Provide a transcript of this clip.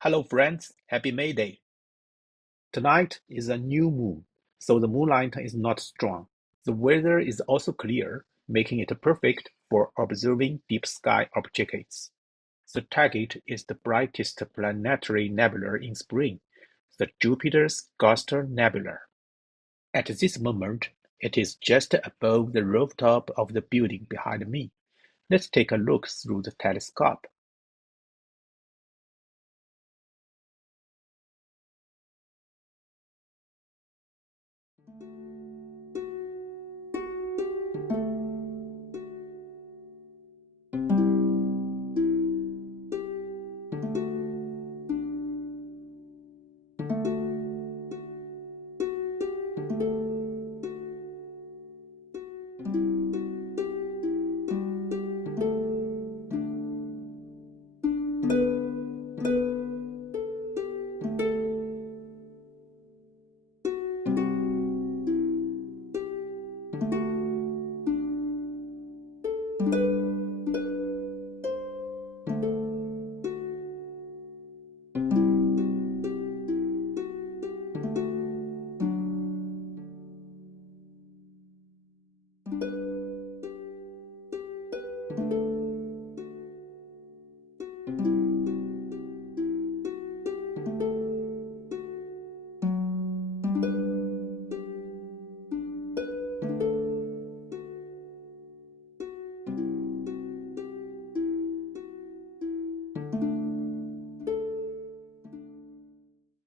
Hello friends, happy May Day. Tonight is a new moon, so the moonlight is not strong. The weather is also clear, making it perfect for observing deep sky objects. The target is the brightest planetary nebula in spring, the Jupiter's Ghost Nebula. At this moment, it is just above the rooftop of the building behind me. Let's take a look through the telescope.